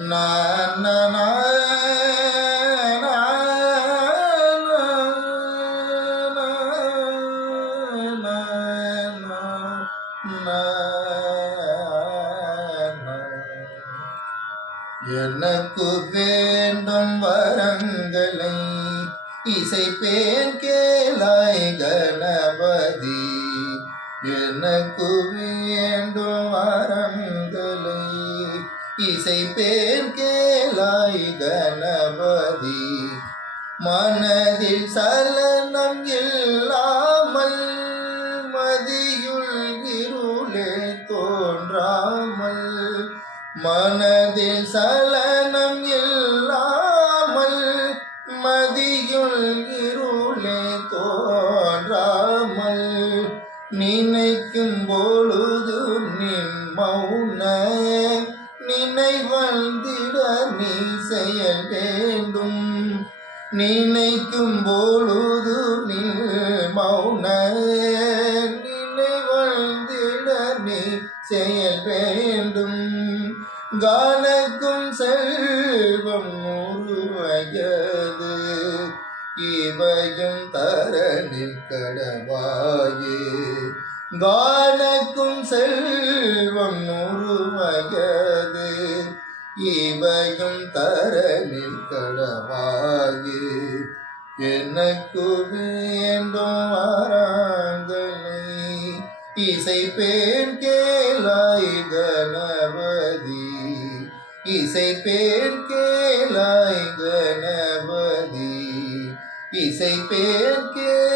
எனக்கு வேண்டும் வரங்களை இசைப்பேன் கேளாய் கணபதி. எனக்கு வேண்டும் வரங்களை இசைப்பேன் கேளாய் கணபதி. மனதில் சலனம் இல்லாமல் மதியுள் இருளே தோன்றாமல் மனதில் சலனம் இல்லாமல் மதியுள் இருளே தோன்றாமல் நினைக்கும் போலும் நினைவந்திட நீ செயல் வேண்டும். நினைக்கும் போலுது நில் மௌன நினைவந்திட நீ செயல் வேண்டும். கானக்கும் செல்வம் நூறு இவையும் தர நிற்கடவாயே கானக்கும் செல்வம் நூறு இவையும் தரணில் கடவாயே எனக்கு வேண்டும் வாராங்களை இசைப்பேன் கேளாய் கணபதி இசைப்பேன் கேளாய் கணபதி இசைப்பேன் கேளாய் கணபதி